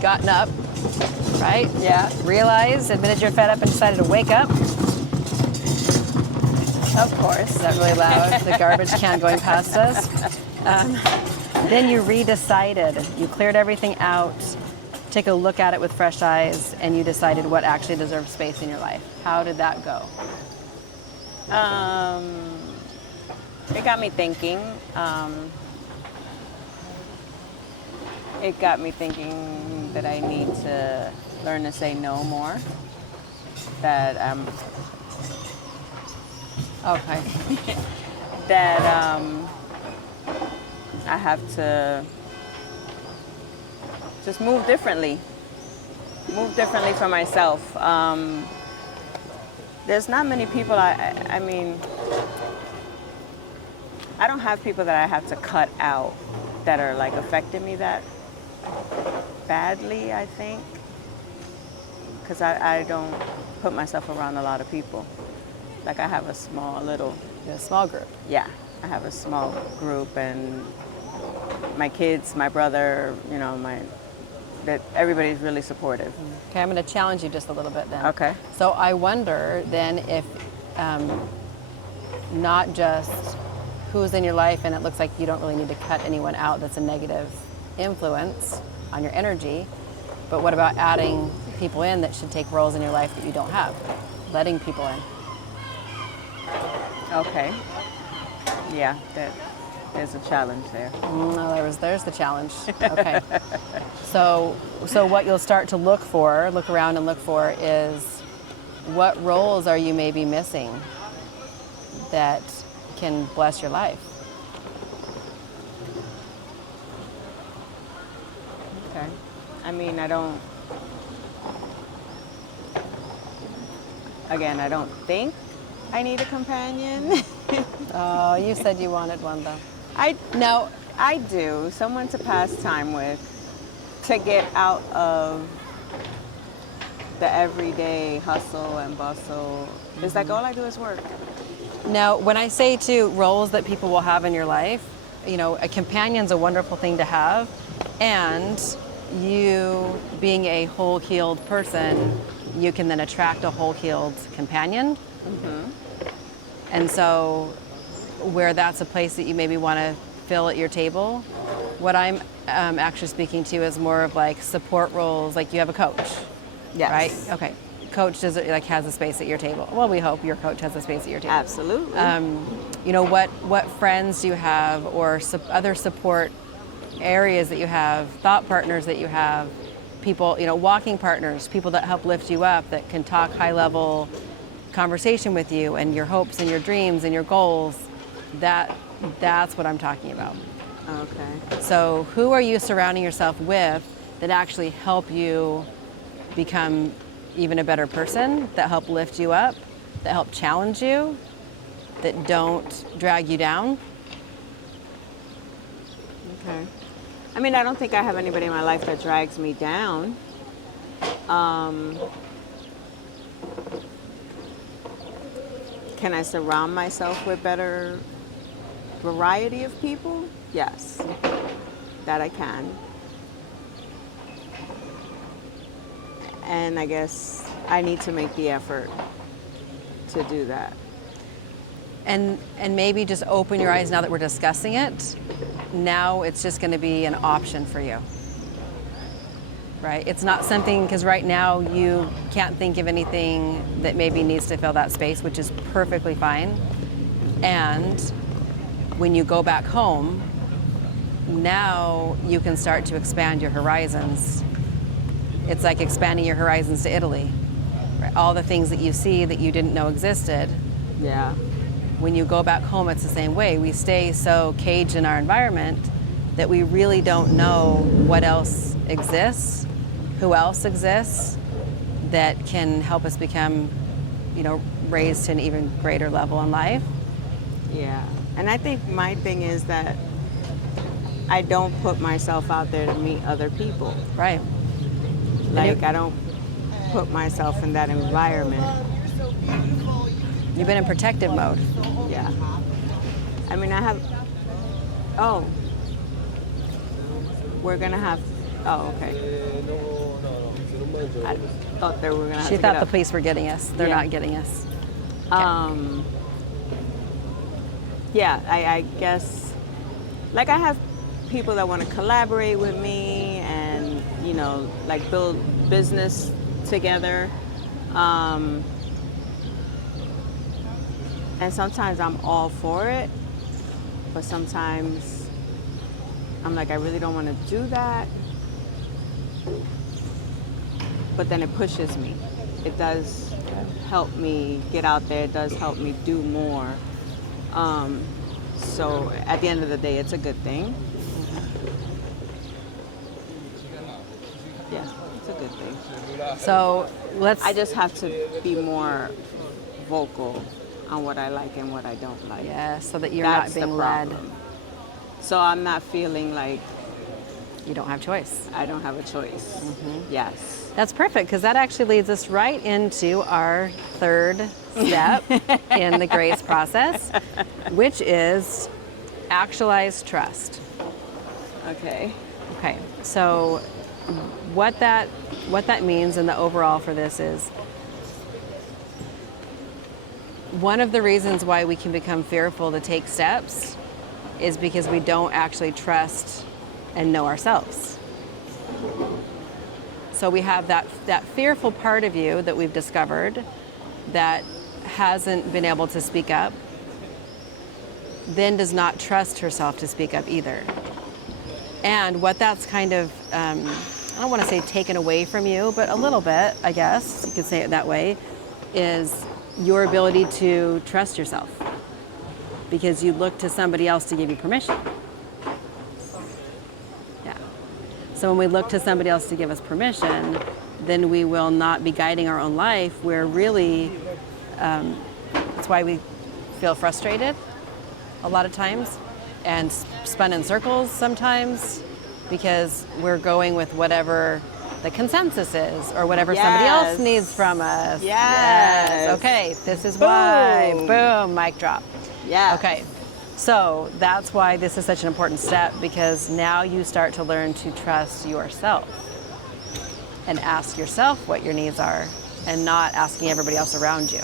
gotten up, right? Yeah. Realized, admitted you're fed up and decided to wake up. Of course. Is that really loud? The garbage can going past us. Then you redecided. You cleared everything out, take a look at it with fresh eyes, and you decided what actually deserves space in your life. How did that go? It got me thinking. It got me thinking that I need to learn to say no more. That Okay. that I have to just move differently for myself. There's not many people, I mean, I don't have people that I have to cut out that are like affecting me that badly, I think, because I don't put myself around a lot of people. Like I have a small group. Yeah, I have a small group, and my kids, my brother, you know, that everybody's really supportive. Okay, I'm going to challenge you just a little bit then. Okay. So I wonder then if not just who's in your life, and it looks like you don't really need to cut anyone out that's a negative influence on your energy, but what about adding people in that should take roles in your life that you don't have? Letting people in. Okay. Yeah, there's a challenge there. No, there's the challenge. Okay. So what you'll start to look around and look for is what roles are you maybe missing that can bless your life? Okay. I mean, I don't think I need a companion. Oh, you said you wanted one though. No, I do. Someone to pass time with, to get out of the everyday hustle and bustle. It's like all I do is work. Now, when I say to roles that people will have in your life, you know, a companion's a wonderful thing to have, and you being a whole-heeled person, you can then attract a whole-heeled companion. Mm-hmm. And so where that's a place that you maybe want to fill at your table, what I'm actually speaking to is more of like support roles, like you have a coach. Yes. Right? Okay. Coach has a space at your table. Well, we hope your coach has a space at your table. Absolutely. You know, what friends do you have, or other support areas that you have, thought partners that you have, people, you know, walking partners, people that help lift you up, that can talk high level conversation with you and your hopes and your dreams and your goals. That's what I'm talking about. Okay. So who are you surrounding yourself with that actually help you become even a better person, that help lift you up, that help challenge you, that don't drag you down? Okay. I mean, I don't think I have anybody in my life that drags me down. Can I surround myself with better variety of people? Yes, that I can. And I guess I need to make the effort to do that. And maybe just open your eyes now that we're discussing it. Now it's just going to be an option for you. Right? It's not something, because right now you can't think of anything that maybe needs to fill that space, which is perfectly fine. And when you go back home, now you can start to expand your horizons. It's like expanding your horizons to Italy. Right? All the things that you see that you didn't know existed. Yeah. When you go back home, it's the same way. We stay so caged in our environment that we really don't know what else exists, who else exists, that can help us become, you know, raised to an even greater level in life. Yeah. And I think my thing is that I don't put myself out there to meet other people. Right. Like, I don't put myself in that environment. You've been in protective mode. Yeah. I mean, we're going to have Oh, okay. I thought they were gonna have She to thought get the up. police were getting us. They're Yeah. not getting us. Yeah, I guess, like, I have people that want to collaborate with me and, like, build business together. And sometimes I'm all for it, but sometimes I'm like, I really don't want to do that. But then it pushes me. It does help me get out there. It does help me do more. So at the end of the day, it's a good thing. Yeah, it's a good thing. So let's. I just have to be more vocal on what I like and what I don't like. Yeah, so that you're That's not being the led. problem. So I'm not feeling like You don't have choice. I don't have a choice. Yes. That's perfect, because that actually leads us right into our third step in the grace process, which is actualize trust. Okay. Okay, so what that means and the overall for this is, one of the reasons why we can become fearful to take steps is because we don't actually trust and know ourselves. So we have that fearful part of you that we've discovered that hasn't been able to speak up, then does not trust herself to speak up either. And what that's kind of, I don't want to say taken away from you, but a little bit, I guess, you could say it that way, is your ability to trust yourself, because you look to somebody else to give you permission. Yeah. So when we look to somebody else to give us permission, then we will not be guiding our own life. We're really, that's why we feel frustrated a lot of times and spun in circles sometimes, because we're going with whatever the consensus is or whatever somebody else needs from us. Yes. Okay, this is why. Boom, mic drop. Yeah. Okay, so that's why this is such an important step, because now you start to learn to trust yourself and ask yourself what your needs are and not asking everybody else around you.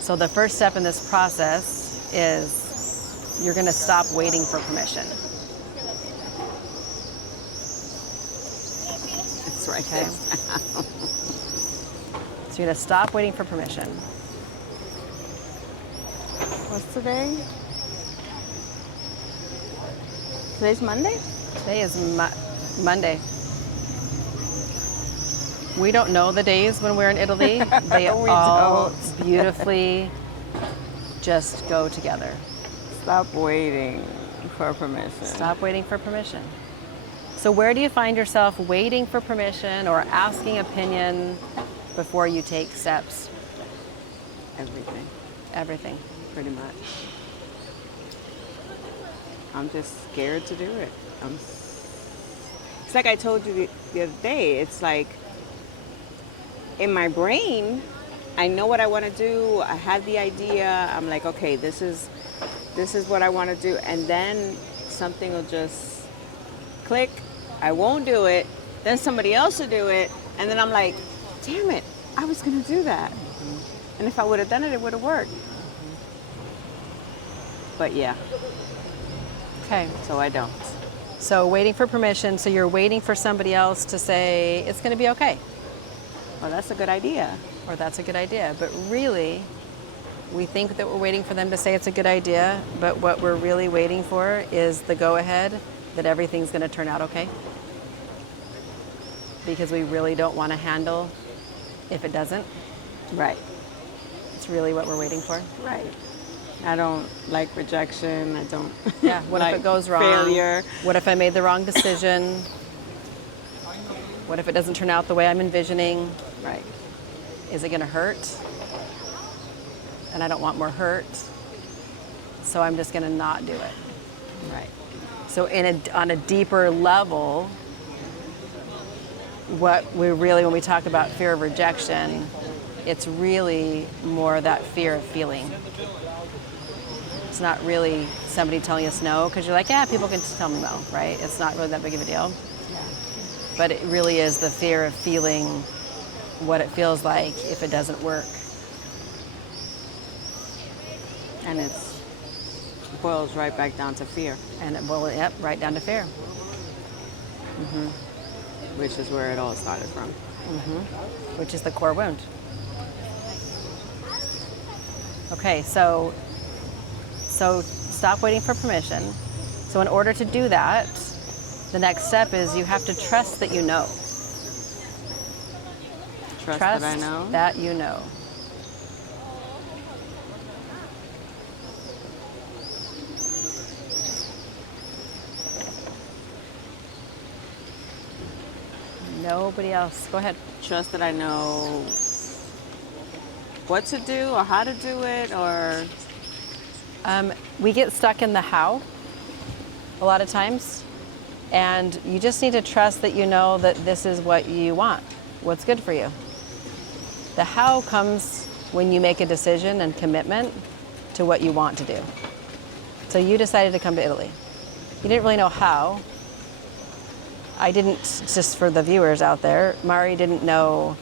So the first step in this process is you're going to stop waiting for permission. It's right Okay. there. So you're going to stop waiting for permission. What's today? Today's Monday? Today is Monday. We don't know the days when we're in Italy. They We all don't. beautifully just go together. Stop waiting for permission. Stop waiting for permission. So where do you find yourself waiting for permission or asking opinion before you take steps? Everything, Everything. pretty much. I'm just scared to do it. It's like I told you the other day. It's like in my brain, I know what I want to do. I have the idea. I'm like, okay, this is what I want to do, and then something will just click. I won't do it. Then somebody else will do it, and then I'm like, damn it, I was gonna do that. And if I would have done it, it would have worked. But yeah, Okay. so I don't. So waiting for permission. So you're waiting for somebody else to say it's going to be okay, Well, that's a good idea. or that's a good idea. But really, we think that we're waiting for them to say it's a good idea, but what we're really waiting for is the go-ahead that everything's going to turn out okay. Because we really don't want to handle if it doesn't. Right. It's really what we're waiting for. Right. I don't like rejection. I don't. Yeah, what like if it goes wrong? Failure. What if I made the wrong decision? What if it doesn't turn out the way I'm envisioning? Right. Is it going to hurt? And I don't want more hurt. So I'm just going to not do it. Right. So on a deeper level, what we really, when we talk about fear of rejection, it's really more that fear of feeling. it's not really somebody telling us no, because you're like, yeah, people can tell me no, right? It's not really that big of a deal. Yeah. But it really is the fear of feeling what it feels like if it doesn't work. And it boils right back down to fear. And it boils, yep, right down to fear. Which is where it all started from. Which is the core wound. Okay, so stop waiting for permission. So in order to do that, the next step is you have to trust that you know. Trust that I know. That you know. Nobody else. Go ahead. Trust that I know what to do or how to do it, or We get stuck in the how a lot of times, and you just need to trust that you know that this is what you want, what's good for you. The how comes when you make a decision and commitment to what you want to do. So you decided to come to Italy. You didn't really know how. I didn't, just for the viewers out there, Mari didn't know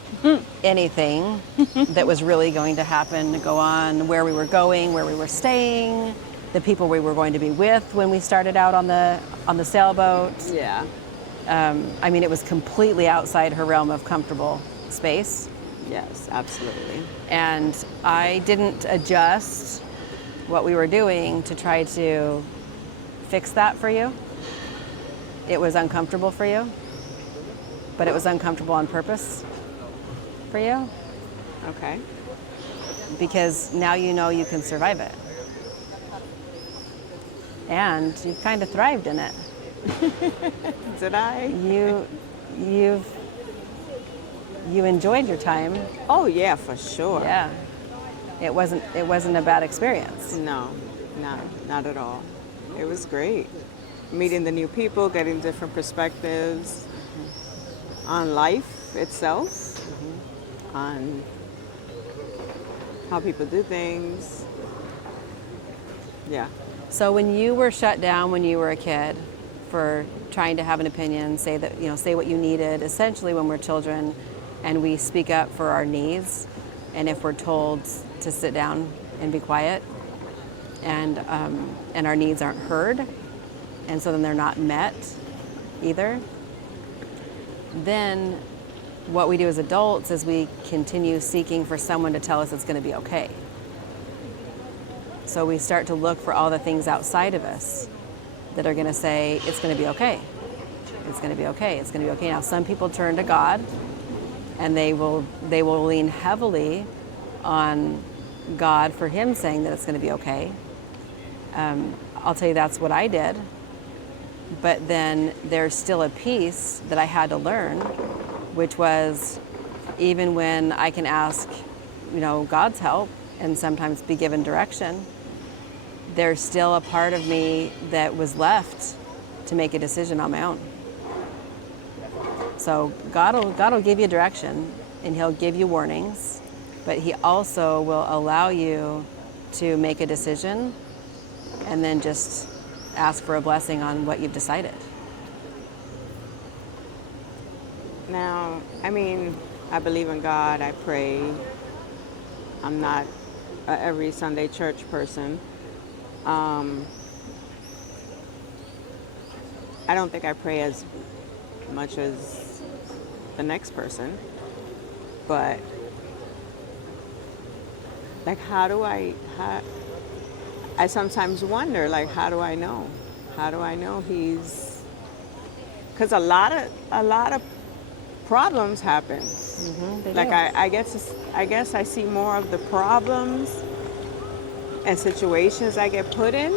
anything that was really going to happen, go on, where we were going, where we were staying, the people we were going to be with when we started out on the sailboat. yeah. I mean, it was completely outside her realm of comfortable space. Yes, absolutely. And I didn't adjust what we were doing to try to fix that for you. It was uncomfortable for you, but it was uncomfortable on purpose for you, Okay. because now you know you can survive it. And you've kind of thrived in it. Did I? You enjoyed your time. Oh yeah, for sure. Yeah. It wasn't a bad experience. No, not at all. It was great. Meeting the new people, getting different perspectives on life itself, on how people do things. Yeah. So when you were shut down when you were a kid for trying to have an opinion, say what you needed, essentially when we're children and we speak up for our needs, and if we're told to sit down and be quiet, and our needs aren't heard, and so then they're not met either, then what we do as adults is we continue seeking for someone to tell us it's going to be okay. So we start to look for all the things outside of us that are going to say, it's going to be okay. It's going to be okay. It's going to be okay. Now, some people turn to God, and they will lean heavily on God for Him saying that it's going to be okay. I'll tell you that's what I did. But then there's still a piece that I had to learn, which was even when I can ask, God's help and sometimes be given direction, there's still a part of me that was left to make a decision on my own. So God will give you direction, and He'll give you warnings, but He also will allow you to make a decision and then just ask for a blessing on what you've decided. Now, I believe in God, I pray. I'm not a every Sunday church person. I don't think I pray as much as the next person, but like I sometimes wonder, like, how do I know? How do I know He's? Because a lot of problems happen. Like I guess I see more of the problems and situations I get put in,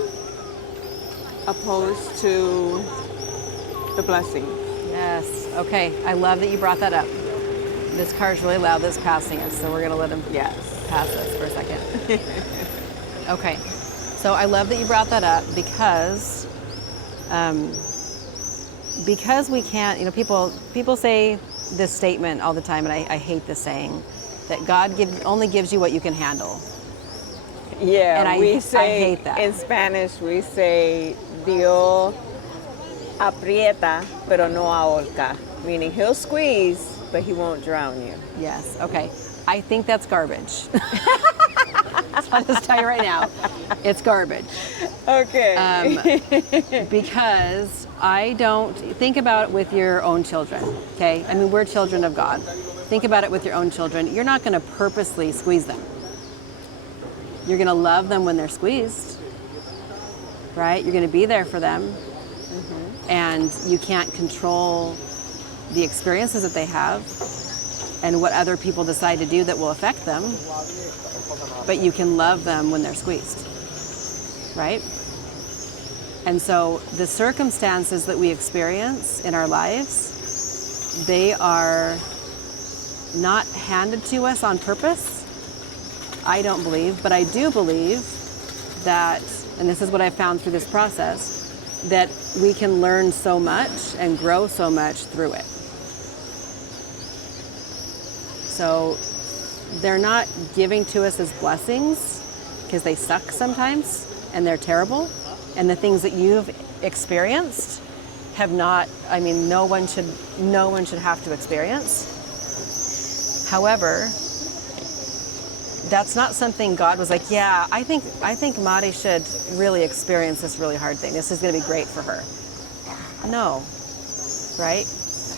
opposed to the blessing. Yes. Okay. I love that you brought that up. This car's really loud that's passing us, so we're going to let him pass us for a second. Okay. So I love that you brought that up because we can't, people say this statement all the time, and I hate this saying, that God only gives you what you can handle. Yeah, And we I say hate that. in Spanish we say Dios aprieta pero no ahorca, meaning he'll squeeze but he won't drown you. Yes. Okay. I think that's garbage. I'll just tell you right now, it's garbage. Okay. Because I don't think about it with your own children. Okay. I mean, we're children of God. Think about it with your own children. You're not going to purposely squeeze them. You're going to love them when they're squeezed, right? You're going to be there for them. And you can't control the experiences that they have and what other people decide to do that will affect them. But you can love them when they're squeezed, right? And so the circumstances that we experience in our lives, they are not handed to us on purpose. I don't believe, but I do believe that, and this is what I found through this process, that we can learn so much and grow so much through it. So they're not giving to us as blessings because they suck sometimes and they're terrible. And the things that you've experienced have not, I mean, no one should have to experience. However, that's not something God was like, yeah, I think Mari should really experience this really hard thing. This is going to be great for her. No, right?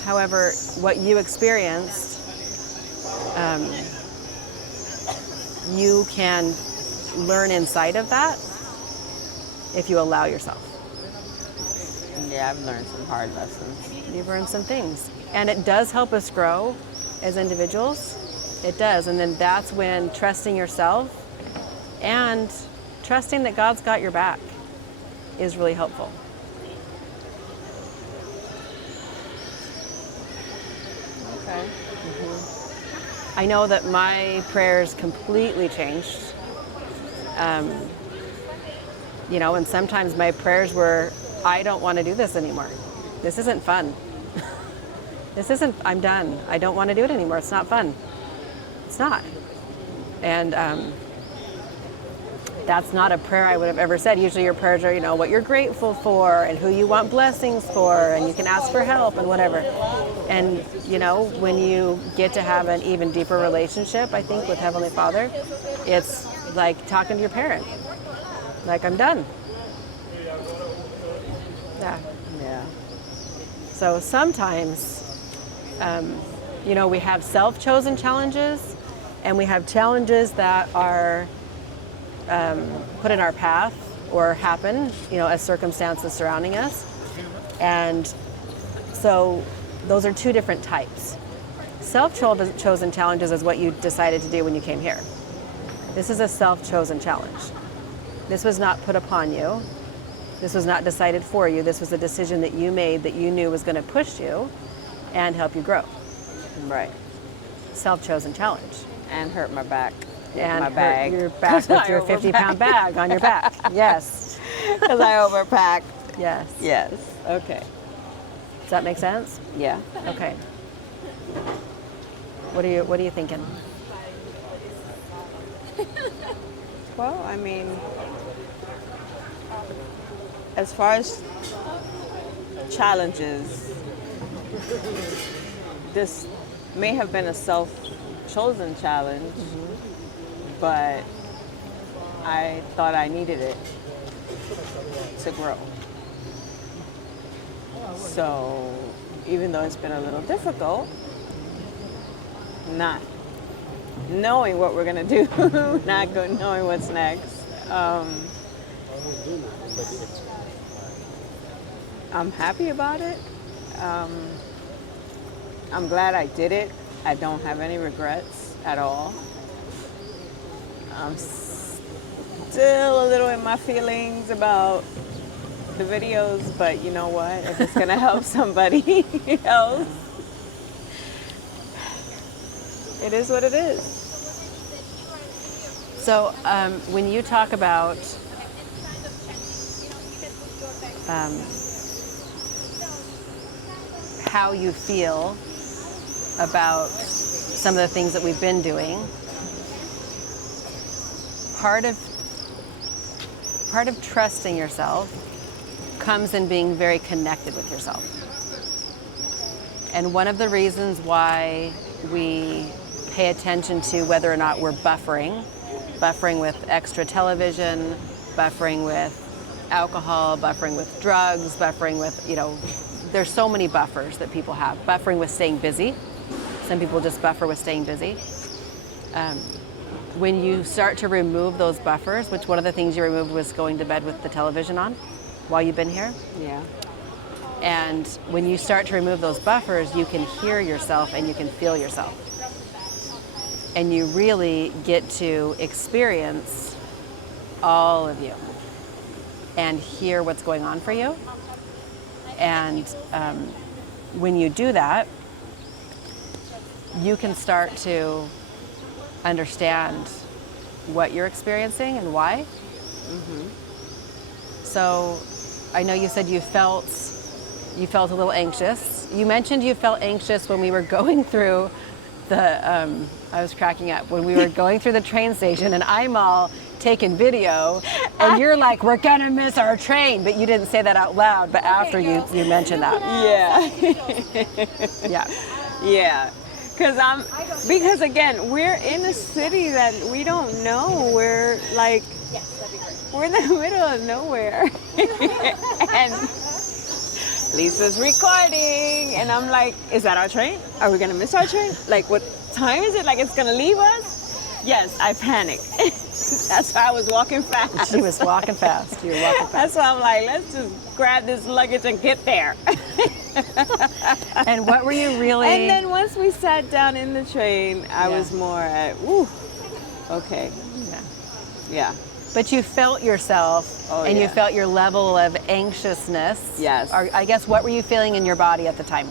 However, what you experienced, you can learn inside of that if you allow yourself. Yeah, I've learned some hard lessons. You've learned some things. And it does help us grow as individuals. It does. And then that's when trusting yourself and trusting that God's got your back is really helpful. Okay. I know that my prayers completely changed. And sometimes my prayers were, I don't want to do this anymore. This isn't fun. I'm done. I don't want to do it anymore. It's not fun. It's not. And that's not a prayer I would have ever said. Usually your prayers are, what you're grateful for and who you want blessings for, and you can ask for help and whatever. And, when you get to have an even deeper relationship, I think, with Heavenly Father, it's like talking to your parent. Like, I'm done. Yeah. Yeah. So sometimes, we have self-chosen challenges, and we have challenges that are put in our path or happen, as circumstances surrounding us. And so those are two different types. Self-chosen challenges is what you decided to do when you came here. This is a self-chosen challenge. This was not put upon you. This was not decided for you. This was a decision that you made that you knew was going to push you and help you grow. Right. Self-chosen challenge. And hurt my back. And my bag. your back with your 50-pound bag on your back. Yes. Because I overpacked. Yes. Yes. Okay. Does that make sense? Yeah. Okay. What are you thinking? Well, I mean, as far as challenges, this may have been a self-chosen challenge, but I thought I needed it to grow. So even though it's been a little difficult, not knowing what we're gonna do, knowing what's next, I'm happy about it. I'm glad I did it. I don't have any regrets at all. I'm still a little in my feelings about the videos, but you know what? If it's gonna help somebody else, it is what it is. So when you talk about how you feel about some of the things that we've been doing, part of part of trusting yourself comes in being very connected with yourself. And one of the reasons why we pay attention to whether or not we're buffering with extra television, buffering with alcohol, buffering with drugs, buffering with, there's so many buffers that people have. Buffering with staying busy. Some people just buffer with staying busy. When you start to remove those buffers, which one of the things you removed was going to bed with the television on while you've been here. Yeah. And when you start to remove those buffers, you can hear yourself and you can feel yourself. And you really get to experience all of you and hear what's going on for you. And when you do that, you can start to understand what you're experiencing and why. Mm-hmm. So I know you said you felt a little anxious. You mentioned you felt anxious when we were going through I was cracking up, when we were going through the train station and I'm all taking video and you're like, we're gonna miss our train, but you didn't say that out loud, but after you mentioned that. Yeah. Yeah. Yeah. Because again, we're in a city that we don't know. We're in the middle of nowhere. And Lisa's recording, and I'm like, is that our train? Are we gonna miss our train? Like, what time is it? Like, it's gonna leave us? Yes, I panicked. That's why I was walking fast. She was walking fast. You were walking fast. That's why I'm like, let's just grab this luggage and get there. And what were you really... And then once we sat down in the train, I was more at, woo, okay. Yeah. But you felt yourself, you felt your level of anxiousness. Yes. Or, I guess, what were you feeling in your body at the time?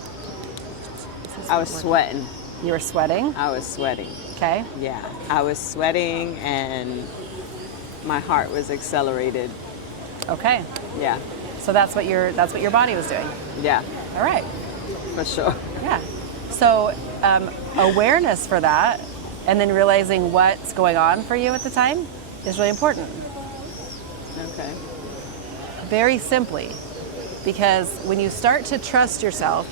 I was sweating. You were sweating? I was sweating. Okay. Yeah. I was sweating and my heart was accelerated. Okay. Yeah. So that's what your body was doing. Yeah. All right. For sure. Yeah. So awareness for that and then realizing what's going on for you at the time is really important. Okay. Very simply, because when you start to trust yourself,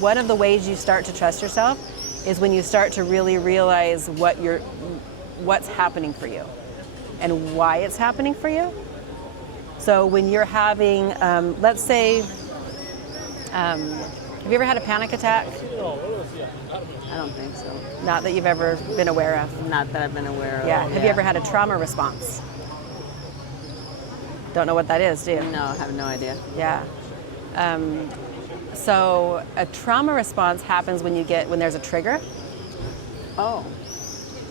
one of the ways you start to trust yourself is when you start to really realize what's happening for you and why it's happening for you. So when you're having, let's say, have you ever had a panic attack? I don't think so. Not that you've ever been aware of. Not that I've been aware of. Yeah. Have you ever had a trauma response? Don't know what that is, do you? No, I have no idea. Yeah. So a trauma response happens when there's a trigger. Oh,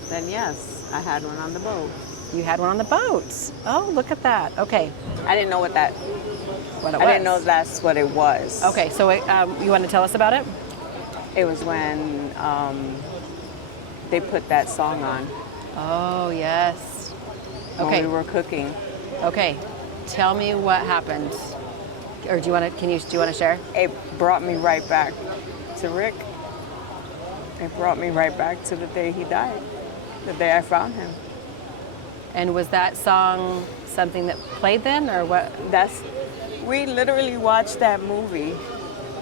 then yes, I had one on the boat. You had one on the boat. Oh, look at that. Okay. I didn't know what it was. I didn't know that's what it was. Okay, so you want to tell us about it? It was when they put that song on. Oh, yes. Okay. When we were cooking. Okay. Tell me what happened. Or do you want to share? It brought me right back to Rick. It brought me right back to the day he died, the day I found him. And was that song something that played then, or what? We literally watched that movie.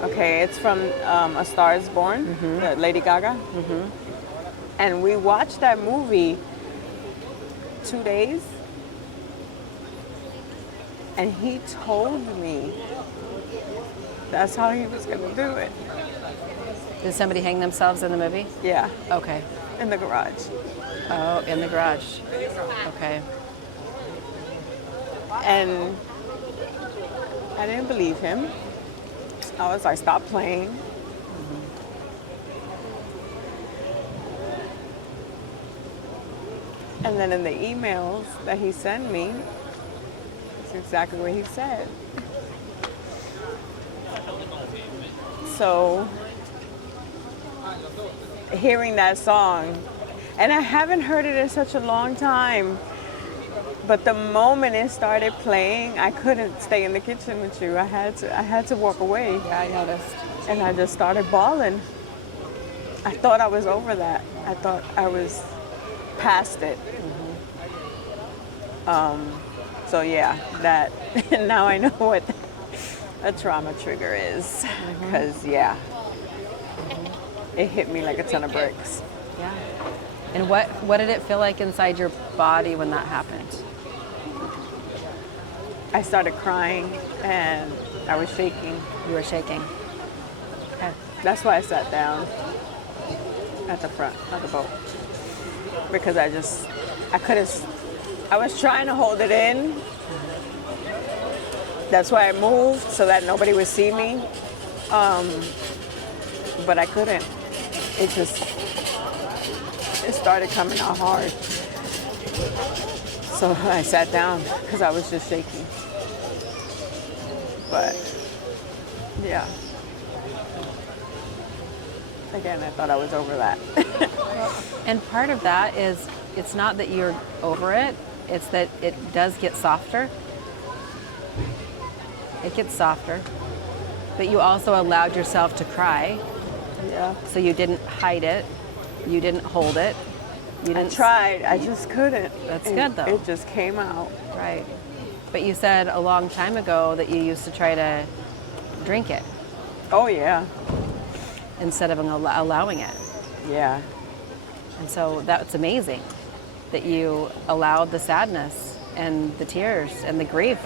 Okay, it's from A Star Is Born, Lady Gaga. Mm-hmm. And we watched that movie 2 days. And he told me that's how he was going to do it. Did somebody hang themselves in the movie? Yeah. Okay. In the garage. Oh, in the garage. Okay. And I didn't believe him. I was like, stop playing. Mm-hmm. And then in the emails that he sent me, it's exactly what he said. So, hearing that song, and I haven't heard it in such a long time, but the moment it started playing, I couldn't stay in the kitchen with you. I had to walk away. Yeah, I noticed. And I just started bawling. I thought I was over that. I thought I was past it. Mm-hmm. So yeah, that now I know what a trauma trigger is, because it hit me like a ton of bricks. Yeah. And what did it feel like inside your body when that happened? I started crying and I was shaking. You were shaking. Okay. That's why I sat down at the front of the boat, because I was trying to hold it in. That's why I moved, so that nobody would see me. But I couldn't. It started coming out hard. So I sat down because I was just shaking. But yeah. Again, I thought I was over that. And part of that is, it's not that you're over it, it's that it does get softer. It gets softer. But you also allowed yourself to cry. Yeah. So you didn't hide it. You didn't hold it. You didn't. I tried. I just couldn't. That's good, though. It just came out. Right. But you said a long time ago that you used to try to drink it Oh, yeah. instead of allowing it. Yeah. And so that's amazing that you allowed the sadness and the tears and the grief.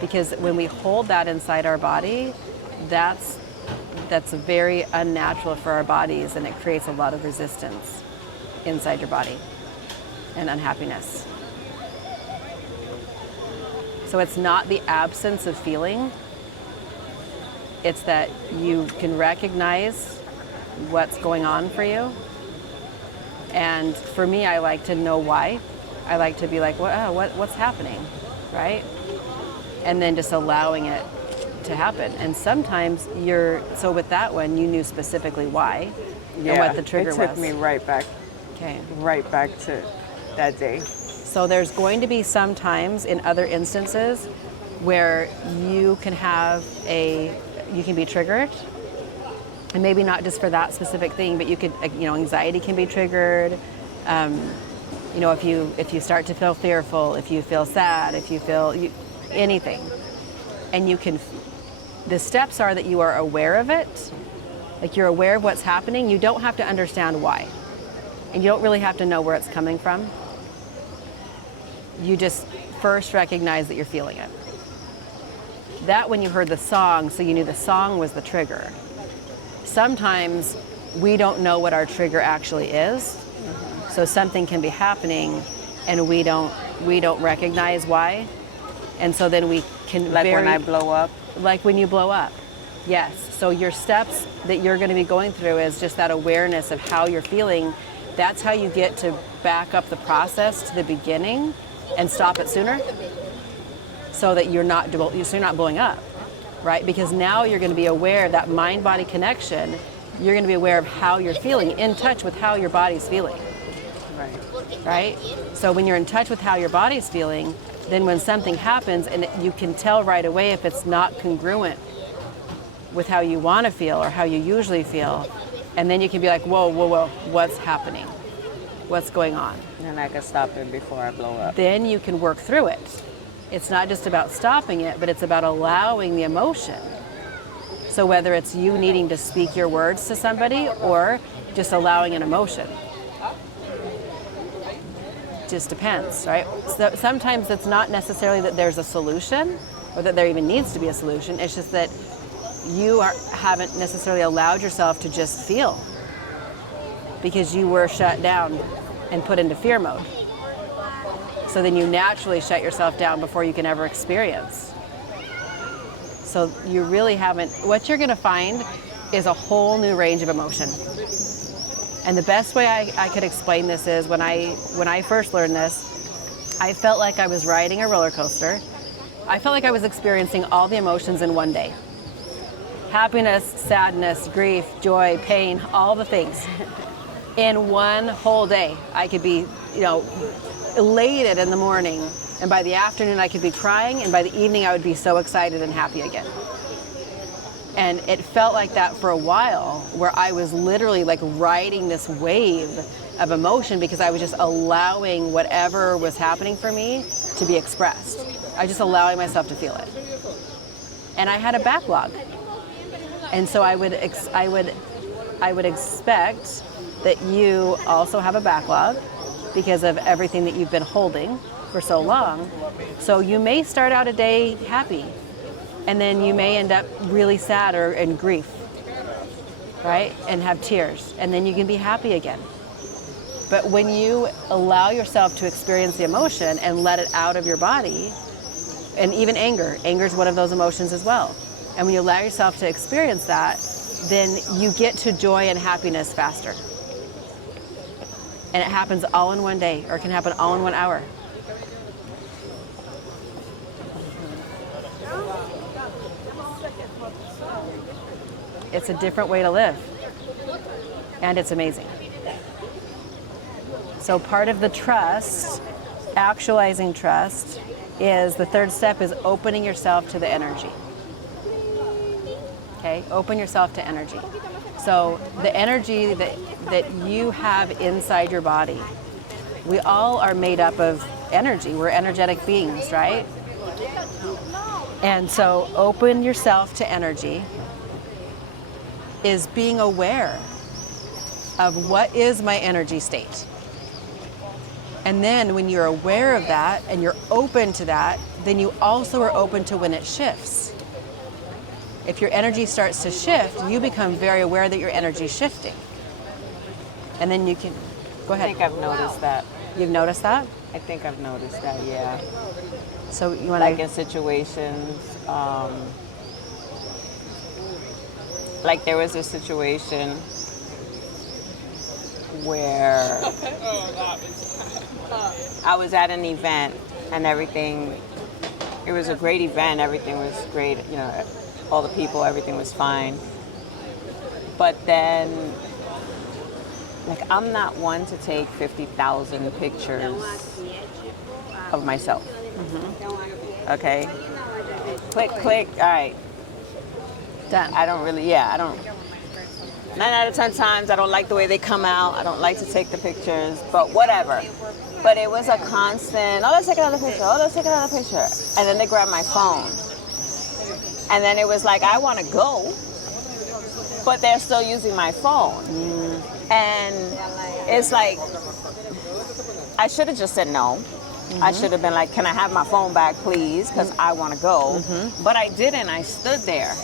Because when we hold that inside our body, that's very unnatural for our bodies, and it creates a lot of resistance inside your body and unhappiness. So it's not the absence of feeling, it's that you can recognize what's going on for you. And for me, I like to know why. I like to be like, what's happening, right? And then just allowing it to happen. And sometimes so with that one, you knew specifically why and what the trigger was. It took me right back to that day. So there's going to be some times in other instances where you can be triggered, and maybe not just for that specific thing, but you could, anxiety can be triggered. If you start to feel fearful, if you feel sad, if you feel anything, and the steps are that you are aware of it, like you're aware of what's happening. You don't have to understand why, and you don't really have to know where it's coming from. You just first recognize that you're feeling it. That when you heard the song, so you knew the song was the trigger. Sometimes we don't know what our trigger actually is. So something can be happening and we don't recognize why. And so then we can when I blow up? Like when you blow up. Yes. So your steps that you're going to be going through is just that awareness of how you're feeling. That's how you get to back up the process to the beginning and stop it sooner, so that you're not blowing up, right? Because now you're going to be aware of that mind-body connection. You're going to be aware of how you're feeling, in touch with how your body's feeling. Right? So when you're in touch with how your body's feeling, then when something happens, and you can tell right away if it's not congruent with how you want to feel or how you usually feel, and then you can be like, whoa, what's happening? What's going on? And I can stop it before I blow up. Then you can work through it. It's not just about stopping it, but it's about allowing the emotion. So whether it's you needing to speak your words to somebody or just allowing an emotion. Just depends, right? So sometimes it's not necessarily that there's a solution or that there even needs to be a solution. It's just that you haven't necessarily allowed yourself to just feel, because you were shut down and put into fear mode. So then you naturally shut yourself down before you can ever experience. So you really haven't. What you're going to find is a whole new range of emotion. And the best way I could explain this is when I first learned this, I felt like I was riding a roller coaster. I felt like I was experiencing all the emotions in one day. Happiness, sadness, grief, joy, pain, all the things. In one whole day. I could be, elated in the morning, and by the afternoon I could be crying, and by the evening I would be so excited and happy again. And it felt like that for a while, where I was literally like riding this wave of emotion, because I was just allowing whatever was happening for me to be expressed. I just allowing myself to feel it. And I had a backlog. And so I would expect that you also have a backlog because of everything that you've been holding for so long. So you may start out a day happy, and then you may end up really sad or in grief, right? And have tears, and then you can be happy again. But when you allow yourself to experience the emotion and let it out of your body, and even anger is one of those emotions as well. And when you allow yourself to experience that, then you get to joy and happiness faster. And it happens all in one day, or it can happen all in 1 hour. It's a different way to live. And it's amazing. So part of the trust, actualizing trust, is the third step is opening yourself to the energy. Okay, open yourself to energy. So the energy that you have inside your body, we all are made up of energy. We're energetic beings, right? And so open yourself to energy is being aware of what is my energy state. And then when you're aware of that and you're open to that, then you also are open to when it shifts. If your energy starts to shift, you become very aware that your energy is shifting. And then you can, go ahead. I think I've noticed that. You've noticed that? I think I've noticed that, yeah. So you want Like to, in situations, like there was a situation where I was at an event and everything, it was a great event, everything was great, you know, all the people, everything was fine. But then, like, I'm not one to take 50,000 pictures of myself. Mm-hmm. Okay? Click, click, all right. done. I don't really, I don't. 9 out of 10 times, I don't like the way they come out. I don't like to take the pictures, but whatever. But it was a constant, oh, let's take another picture. Oh, let's take another picture. And then they grabbed my phone. And then it was like, I want to go, but they're still using my phone. And it's like, I should have just said no. I should have been like, can I have my phone back, please? Because I want to go. But I didn't. I stood there.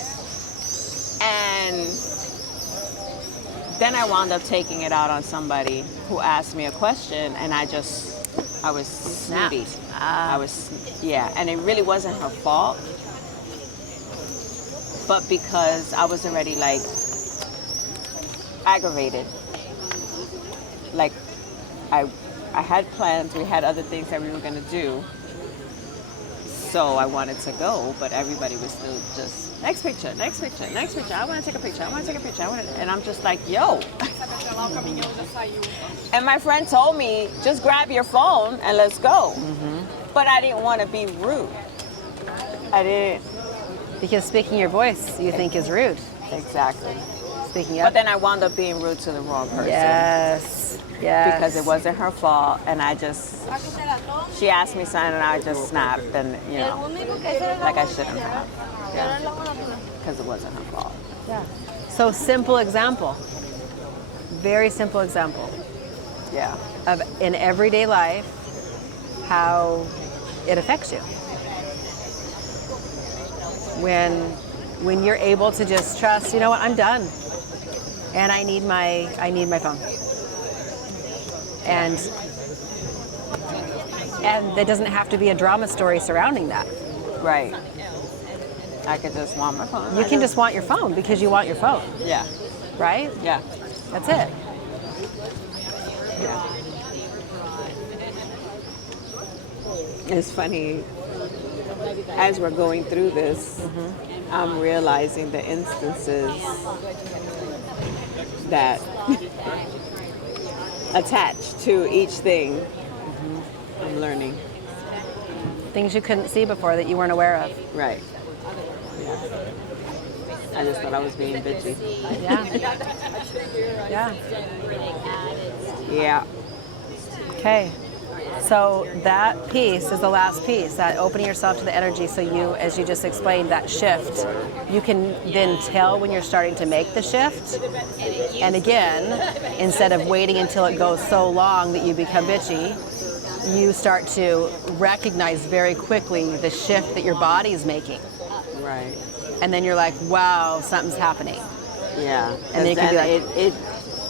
And then I wound up taking it out on somebody who asked me a question, and I was snooty. And it really wasn't her fault. But because I was already like aggravated. Like I had plans, we had other things that we were gonna do. So I wanted to go, but everybody was still just, next picture, next picture, next picture. I wanna take a picture, I wanna take a picture, and I'm just like, yo. And my friend told me, just grab your phone and let's go. But I didn't wanna be rude. I didn't. Because speaking your voice, you think is rude. Exactly. Speaking up. But then I wound up being rude to the wrong person. Yes. Yes. Because it wasn't her fault, and she asked me something, and I just snapped, and you know, like I shouldn't have. Because it wasn't her fault. Yeah. So simple example. Very simple example Yeah. of in everyday life how it affects you. When you're able to just trust, you know what, I'm done. And I need my phone. And there doesn't have to be a drama story surrounding that. Right. I could just want my phone. You can just want your phone because you want your phone. Yeah. Right? Yeah. That's it. Yeah. It's funny, as we're going through this, I'm realizing the instances that attach to each thing. I'm learning. Things you couldn't see before that you weren't aware of. Right. Yeah. I just thought I was being bitchy. Yeah. Yeah. Yeah. Okay. So that piece is the last piece, that opening yourself to the energy. So you, as you just explained, that shift, you can then tell when you're starting to make the shift. And again, instead of waiting until it goes so long that you become bitchy, you start to recognize very quickly the shift that your body is making. Right. And then you're like, wow, something's happening. Yeah. And then you can be like,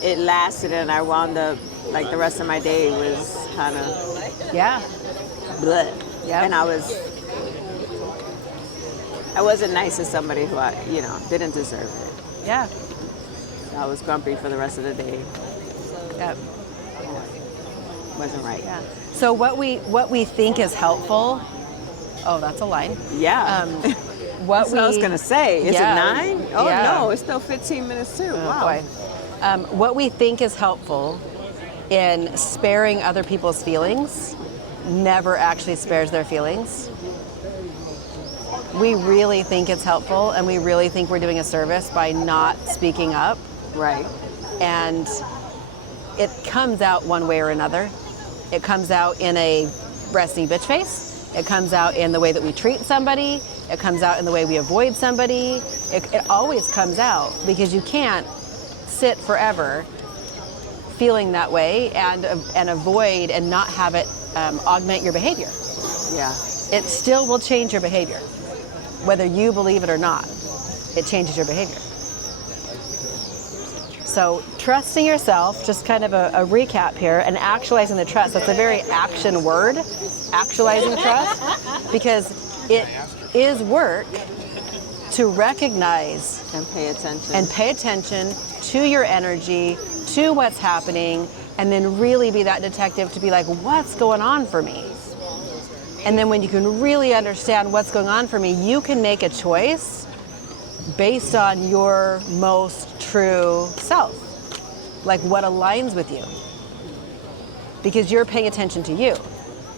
it lasted, and I wound up like the rest of my day was kind of yeah. bleh. Yeah. And I wasn't nice to somebody who didn't deserve it. Yeah. I was grumpy for the rest of the day. Yep. Wasn't right. Yeah. So what we think is helpful. Oh, that's a line. Yeah. What That's what I was gonna say. Is yeah. it 9? Oh Yeah. no, it's still 15 minutes too. Oh, wow. boy. What we think is helpful in sparing other people's feelings never actually spares their feelings. We really think it's helpful, and we really think we're doing a service by not speaking up. Right. And it comes out one way or another. It comes out in a resting bitch face. It comes out in the way that we treat somebody. It comes out in the way we avoid somebody. It always comes out, because you can't sit forever feeling that way and avoid and not have it augment your behavior. Yeah. It still will change your behavior, whether you believe it or not. It changes your behavior. So trusting yourself, just kind of a recap here, and actualizing the trust. That's a very action word, actualizing trust, because it is work to recognize And pay attention to your energy, to what's happening, and then really be that detective to be like, what's going on for me? And then when you can really understand what's going on for me, you can make a choice based on your most true self, like what aligns with you, because you're paying attention to you.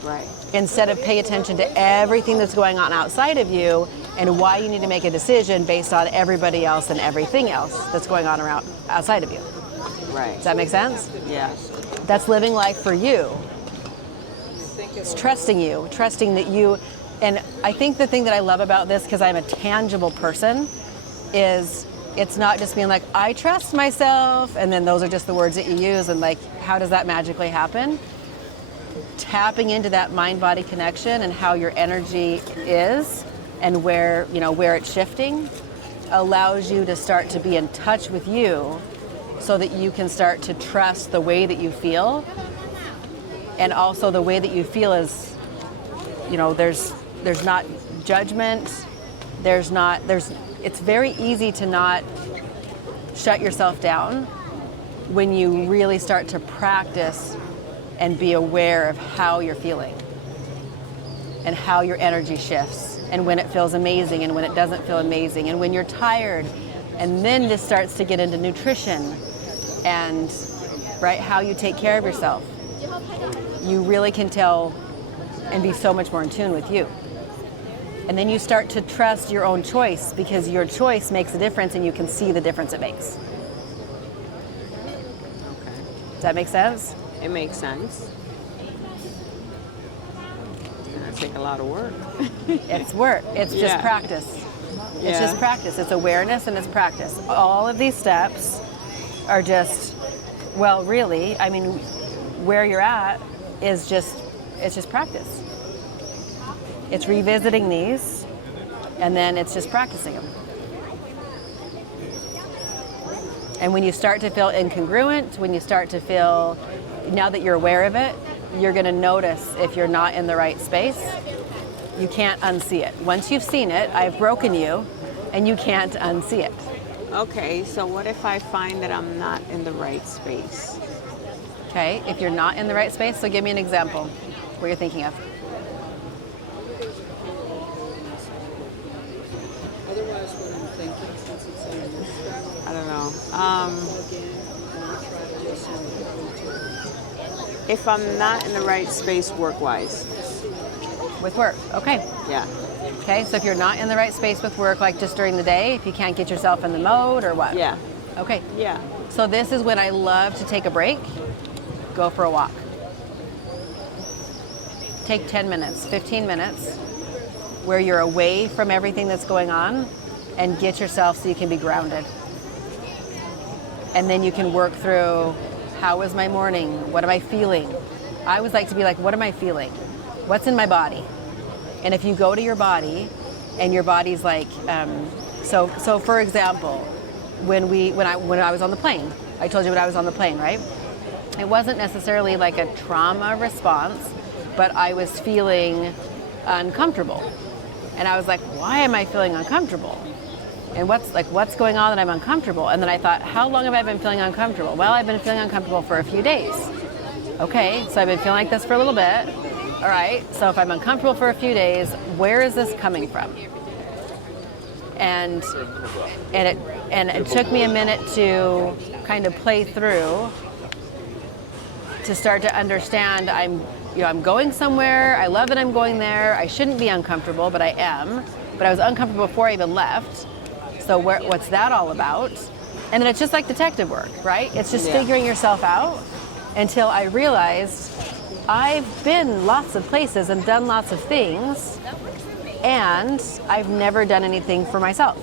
Right. Instead of pay attention to everything that's going on outside of you and why you need to make a decision based on everybody else and everything else that's going on around outside of you. Right. Does that make sense? Yeah. That's living life for you. It's trusting you, trusting that you, and I think the thing that I love about this, because I'm a tangible person, is it's not just being like, I trust myself, and then those are just the words that you use, and like, how does that magically happen? Tapping into that mind-body connection and how your energy is and where it's shifting allows you to start to be in touch with you, so that you can start to trust the way that you feel. And also the way that you feel is, there's not judgment, it's very easy to not shut yourself down when you really start to practice and be aware of how you're feeling and how your energy shifts, and when it feels amazing and when it doesn't feel amazing, and when you're tired. And then this starts to get into nutrition and how you take care of yourself. You really can tell and be so much more in tune with you. And then you start to trust your own choice, because your choice makes a difference and you can see the difference it makes. Okay. Does that make sense? It makes sense. It's take a lot of work. It's work. It's just practice. It's just practice. It's awareness and it's practice. All of these steps are just, really, I mean, where you're at is it's just practice. It's revisiting these, and then it's just practicing them. And when you start to feel incongruent, when you start to feel, now that you're aware of it, you're going to notice if you're not in the right space. You can't unsee it. Once you've seen it, I've broken you, and you can't unsee it. Okay, so what if I find that I'm not in the right space? Okay, if you're not in the right space, so give me an example what you're thinking of. I don't know. If I'm not in the right space work-wise. With work, okay. Yeah. Okay, so if you're not in the right space with work, like just during the day, if you can't get yourself in the mode or what? Yeah. Okay. Yeah. So this is when I love to take a break, go for a walk. take 10 minutes, 15 minutes, where you're away from everything that's going on and get yourself so you can be grounded. And then you can work through, how was my morning? What am I feeling? I always like to be like, what am I feeling? What's in my body? And if you go to your body and your body's like, so for example, when I was on the plane, I told you when I was on the plane, right? It wasn't necessarily like a trauma response, but I was feeling uncomfortable. And I was like, why am I feeling uncomfortable? And what's going on that I'm uncomfortable? And then I thought, how long have I been feeling uncomfortable? Well, I've been feeling uncomfortable for a few days. Okay, so I've been feeling like this for a little bit. All right, so if I'm uncomfortable for a few days, where is this coming from? And it took me a minute to kind of play through, to start to understand I'm going somewhere. I love that I'm going there. I shouldn't be uncomfortable, but I am. But I was uncomfortable before I even left. So what's that all about? And then it's just like detective work, right? It's just figuring yourself out until I realized I've been lots of places and done lots of things, and I've never done anything for myself.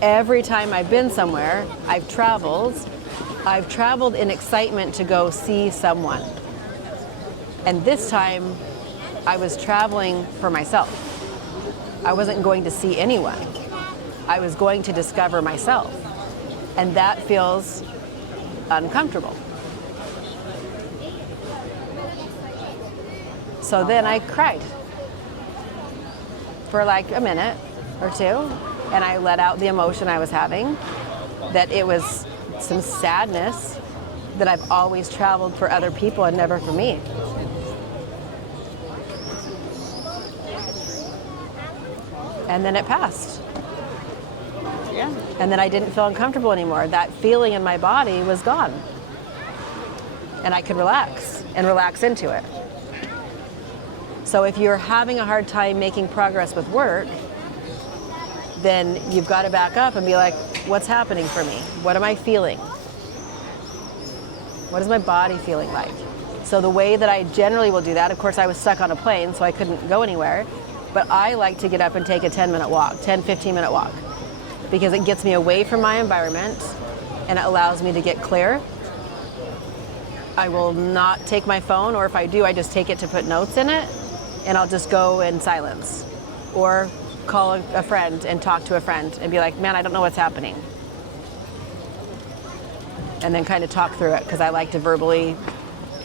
Every time I've been somewhere, I've traveled in excitement to go see someone. And this time, I was traveling for myself. I wasn't going to see anyone. I was going to discover myself. And that feels uncomfortable. So then I cried for like a minute or two, and I let out the emotion I was having, that it was some sadness that I've always traveled for other people and never for me. And then it passed. Yeah. And then I didn't feel uncomfortable anymore. That feeling in my body was gone. And I could relax and relax into it. So if you're having a hard time making progress with work, then you've got to back up and be like, what's happening for me? What am I feeling? What is my body feeling like? So the way that I generally will do that, of course I was stuck on a plane, so I couldn't go anywhere, but I like to get up and take a 10-minute walk, 15-minute walk, because it gets me away from my environment and it allows me to get clear. I will not take my phone, or if I do, I just take it to put notes in it, and I'll just go in silence. Or call a friend and talk to a friend and be like, man, I don't know what's happening. And then kind of talk through it, because I like to verbally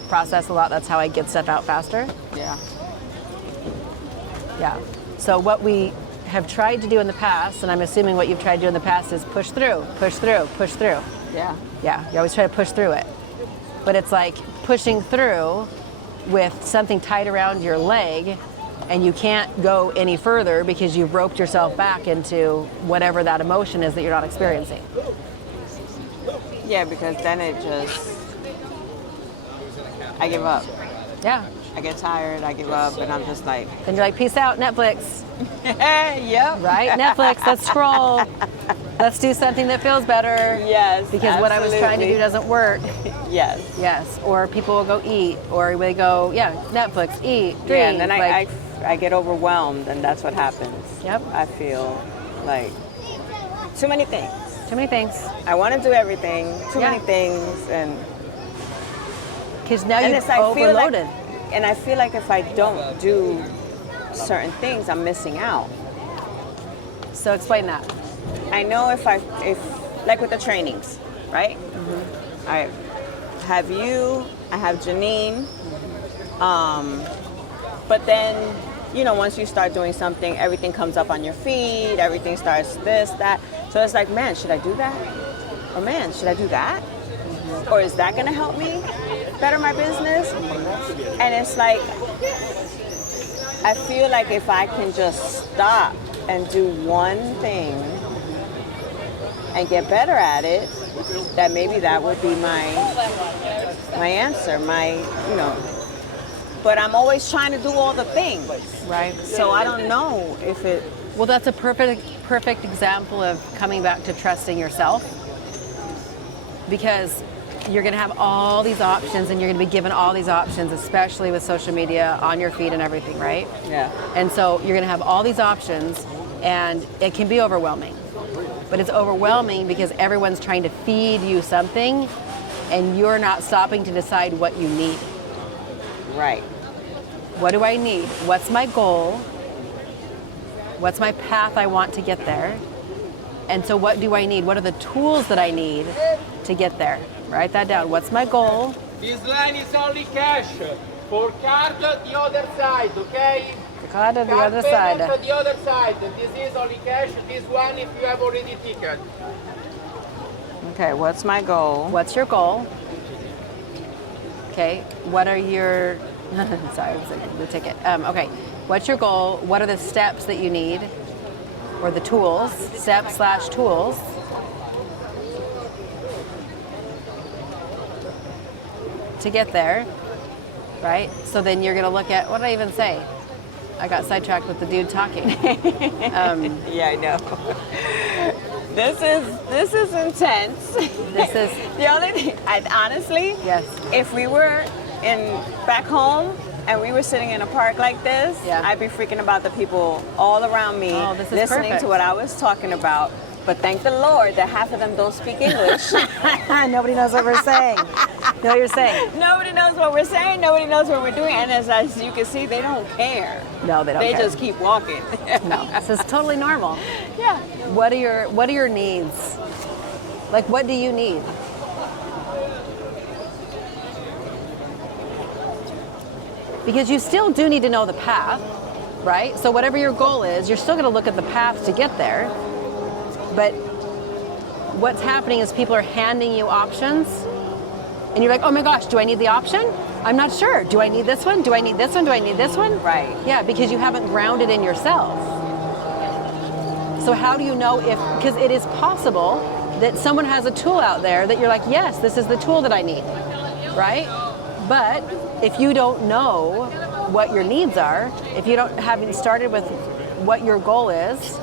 process a lot. That's how I get stuff out faster. Yeah. Yeah. So what we have tried to do in the past, and I'm assuming what you've tried to do in the past, is push through, push through, push through. Yeah. Yeah, you always try to push through it. But it's like pushing through with something tied around your leg, and you can't go any further because you've roped yourself back into whatever that emotion is that you're not experiencing. Yeah, because then I give up. Yeah. I get tired, I give up, and I'm just like... Then you're like, peace out, Netflix. Yep. Right? Netflix, let's scroll. Let's do something that feels better. Yes, Because what I was trying to do doesn't work. Yes. Yes. Or people will go eat, or they go, Netflix, eat, drink. Yeah, and then I get overwhelmed, and that's what happens. Yep. I feel like too many things. Too many things. I want to do everything, too many things, and... Because now you're overloaded. And I feel like if I don't do certain things, I'm missing out. So explain that. I know if like with the trainings, right? Mm-hmm. I have you, I have Janine, but then, once you start doing something, everything comes up on your feed, everything starts this, that. So it's like, man, should I do that? Or man, should I do that? Mm-hmm. Or is that gonna help me better my business? And it's like, I feel like if I can just stop and do one thing and get better at it, that maybe that would be my answer, but I'm always trying to do all the things. Right. So I don't know if it... Well, that's a perfect example of coming back to trusting yourself. Because you're going to have all these options, and you're going to be given all these options, especially with social media on your feed and everything, right? Yeah. And so you're going to have all these options, and it can be overwhelming. But it's overwhelming because everyone's trying to feed you something, and you're not stopping to decide what you need. Right. What do I need? What's my goal? What's my path I want to get there? And so what do I need? What are the tools that I need to get there? Write that down. What's my goal? This line is only cash. For card, the other side, okay? The card on the Card other payment side. the other side. This is only cash. This one if you have already ticket. Okay, what's my goal? What's your goal? Okay. What are your... Sorry, I was like the ticket. Okay. What's your goal? What are the steps that you need? Or the tools? Steps/tools. To get there, right? So then you're going to look at, what did I even say? I got sidetracked with the dude talking. Yeah, I know. This is intense. This is... The only thing, honestly, Yes. if we were back home and we were sitting in a park like this, Yeah. I'd be freaking about the people all around me, Oh, this is listening perfect. to what I was talking about. But thank the Lord that half of them don't speak English. Nobody knows what we're saying. Know what you're saying? Nobody knows what we're saying. Nobody knows what we're doing. And as you can see, they don't care. No, they don't They care. just keep walking. No, this is totally normal. Yeah. What are your needs? Like, what do you need? Because you still do need to know the path, right? So whatever your goal is, you're still going to look at the path to get there. But what's happening is people are handing you options, and you're like, oh my gosh, do I need the option? I'm not sure. Do I need this one? Do I need this one? Do I need this one? Right. Yeah, because you haven't grounded in yourself. So how do you know if, because it is possible that someone has a tool out there that you're like, yes, this is the tool that I need, right? But if you don't know what your needs are, if you haven't started with what your goal is,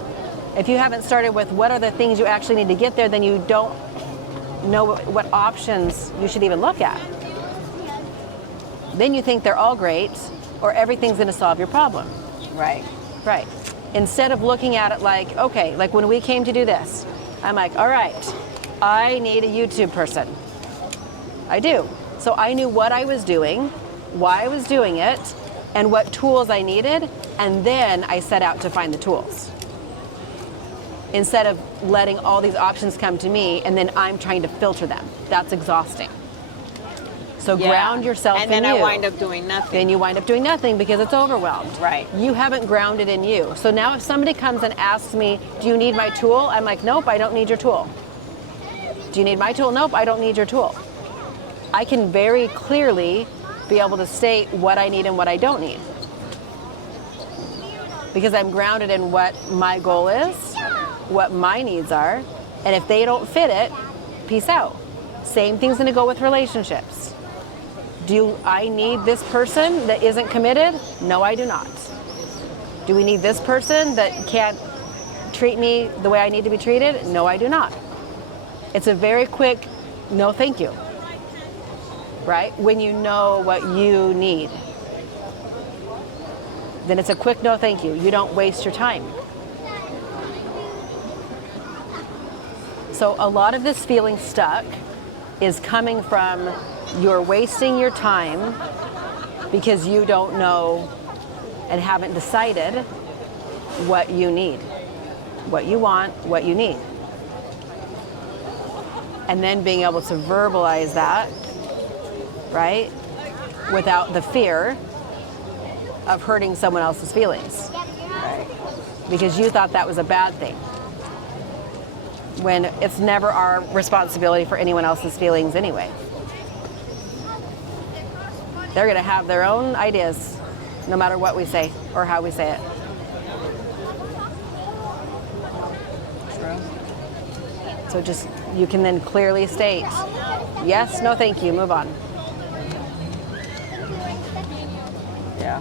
if you haven't started with what are the things you actually need to get there, then you don't know what options you should even look at. Then you think they're all great, or everything's going to solve your problem. Right. Right. Instead of looking at it like, okay, like when we came to do this, I'm like, all right, I need a YouTube person. I do. So I knew what I was doing, why I was doing it, and what tools I needed, and then I set out to find the tools. Instead of letting all these options come to me and then I'm trying to filter them. That's exhausting. So ground yourself in you. And then I wind up doing nothing. Then you wind up doing nothing because it's overwhelmed. Right. You haven't grounded in you. So now if somebody comes and asks me, do you need my tool? I'm like, nope, I don't need your tool. Do you need my tool? Nope, I don't need your tool. I can very clearly be able to state what I need and what I don't need. Because I'm grounded in what my goal is, what my needs are, and if they don't fit it, peace out. Same thing's gonna go with relationships. Do I need this person that isn't committed? No, I do not. Do we need this person that can't treat me the way I need to be treated? No, I do not. It's a very quick no thank you, right? When you know what you need, then it's a quick no thank you. You don't waste your time. So a lot of this feeling stuck is coming from you're wasting your time because you don't know and haven't decided what you need, what you want, what you need. And then being able to verbalize that, right, without the fear of hurting someone else's feelings. Right. Because you thought that was a bad thing. When it's never our responsibility for anyone else's feelings anyway. They're going to have their own ideas, no matter what we say or how we say it. True. So just, you can then clearly state, yes, no thank you, move on. Yeah.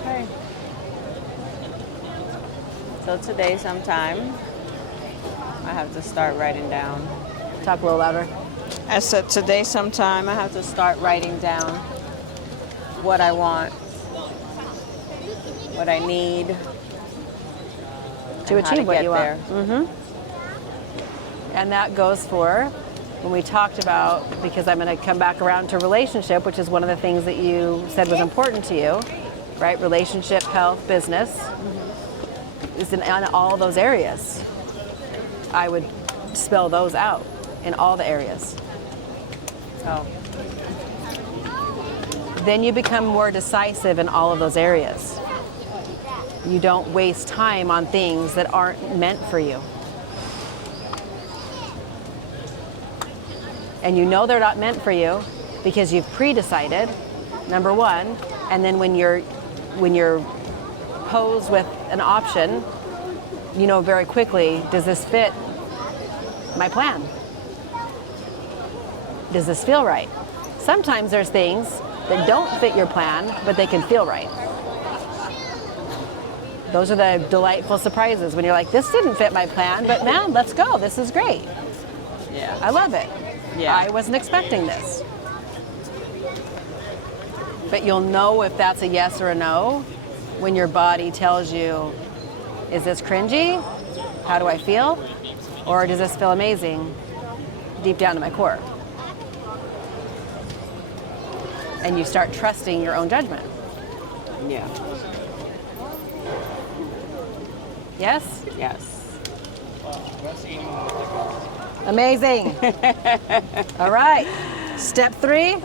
Okay. So today sometime, I have to start writing down. Talk a little louder. I said today sometime I have to start writing down what I want, what I need To and how achieve what get you there. want. And that goes for when we talked about, because I'm going to come back around to relationship, which is one of the things that you said was important to you, right? Relationship, health, business, is in all those areas. I would spell those out in all the areas. Oh, Then you become more decisive in all of those areas. You don't waste time on things that aren't meant for you. And you know they're not meant for you because you've pre-decided, number one, and then when you're posed with an option, you know very quickly, does this fit my plan? Does this feel right? Sometimes there's things that don't fit your plan, but they can feel right. Those are the delightful surprises when you're like, this didn't fit my plan, but man, let's go. This is great. yeah. I love it. Yeah. I wasn't expecting this. But you'll know if that's a yes or a no when your body tells you, is this cringy? How do I feel? Or does this feel amazing deep down to my core? And you start trusting your own judgment. Yeah. Yes? Yes. Amazing. All right. Step 3,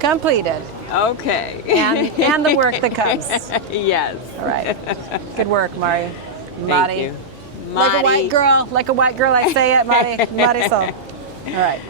completed. Okay. And the work that comes. Yes. All right. Good work, Mari. Thank Mari. you. Like a Mari. white girl, I say it, Mari. Mari so. All right.